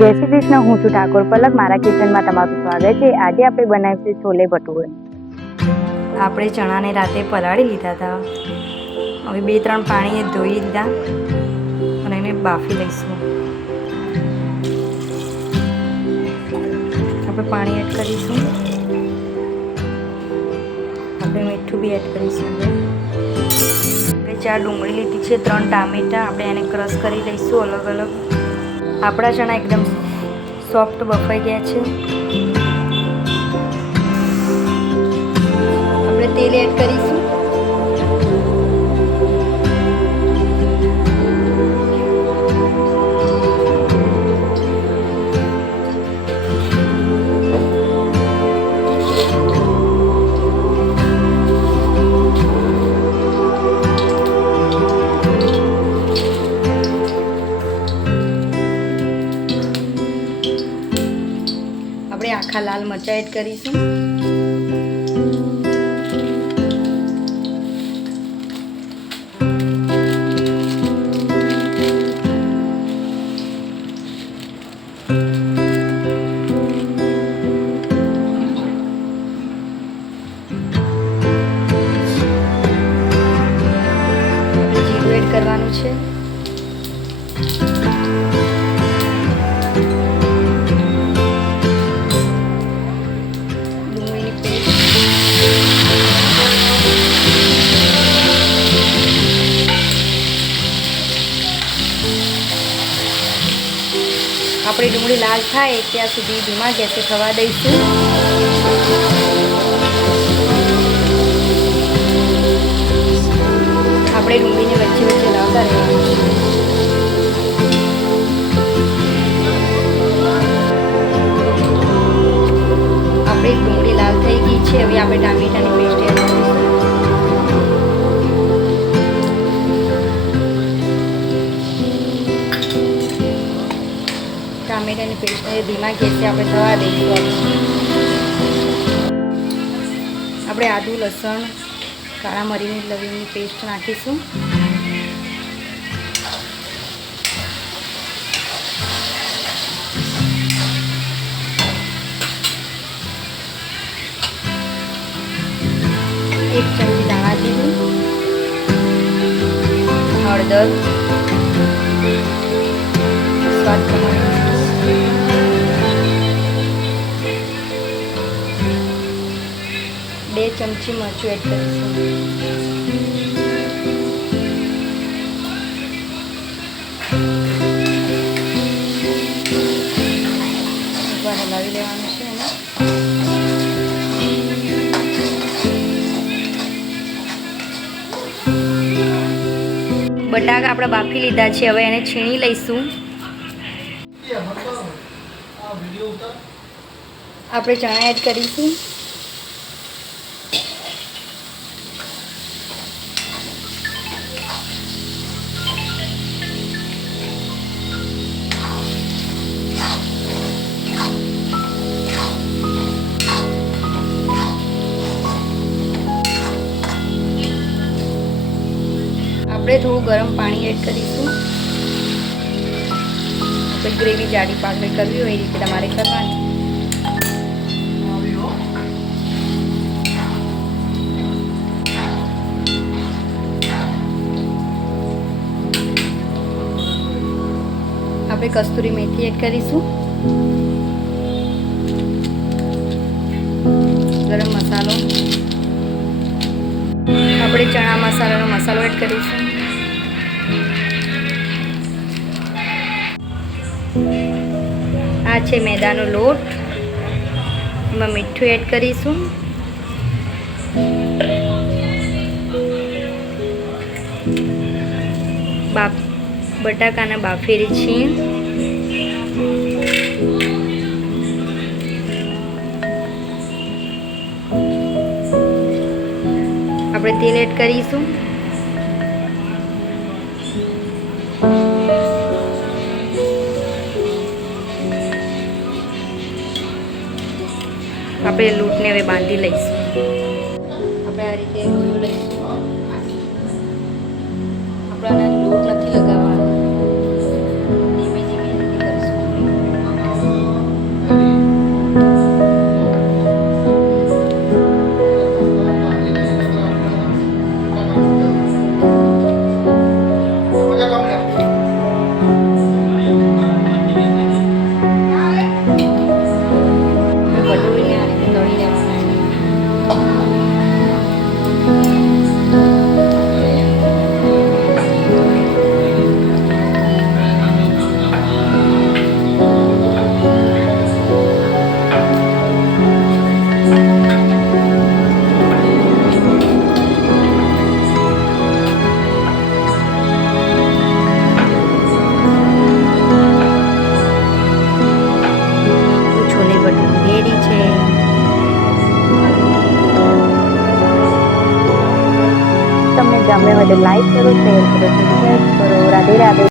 જય શ્રી કૃષ્ણ, હું છું ઠાકોર પલક. મારા કિચનમાં તમારું સ્વાગત છે. આજે આપણે બનાવીશું છોલે ભટુરે. આપણે ચણાને રાતે પલાળી લીધા હતા. હવે 2-3 પાણીએ ધોઈ લીધા અને એને બાફી લઈશું. આપણે પાણી એડ કરીશું. આપણે મીઠું બી એડ કરીશું. આપણે 4 ડુંગળી લીધી છે, 3 ટામેટા. આપણે એને ક્રશ કરી લઈશું અલગ અલગ. આપણા ચણા એકદમ સોફ્ટ બફાઈ ગયા છે. આપણે તેલ એડ કરીશું. આપણે આખા લાલ મરચાં એડ કરીશું. જીરું એડ કરવાનું છે. આપણી ડુંગળી લાલ થાય ત્યાં સુધી ધીમા ગેસે થવા દઈશું. આપણે ડુંગળીને વચ્ચે વચ્ચે લાવતા રહેવાનું છે. આપણી ડુંગળી લાલ થઈ ગઈ છે. હવે આપણે ટામેટાની પેસ્ટ એડ કરીશું. ટામેટાની પેસ્ટને ધીમા ગેસે આપણે થવા દઈશું. આપણે આદુ, લસણ, કાળા મરીની લવિંગની પેસ્ટ નાખીશું. એક ચમચી ધાણા જીરું, હળદર, સ્વાદ પ્રમાણે 2 ચમચી મરચું એડ કરીશું. એકવાર હલાવી લેવાનું છે એને. બટાકા આપણે બાફી લીધા છે. હવે એને છીણી લઈશું. આપણે ચણા એડ કરીશું. આપણે થોડું ગરમ પાણી એડ કરીશું. તો ગ્રેવી જાડી પાકડી કરવી હોય એ રીતે તમારે કરવાની. આપણે કસ્તુરી મેથી એડ કરીશું. ગરમ મસાલો. આપણે ચણા મસાલાનો મસાલો એડ કરીશું. આ છે મેદાનો લોટ. એમાં મીઠું એડ કરીશું. બટાકાના બાફેલી છીણ. આપણે તેલ એડ કરીશું. આપણે લોટને હવે બાંધી લઈશું. આપણે આ રીતે લોટ લઈશું. આપણાને લોટ નથી લગાવવાનો. ધીમે ધીમે રીતે કરીશું. તો લાઈક કરો, શેર કરો, સબસ્ક્રાઈબ કરો. રાધે રાધે.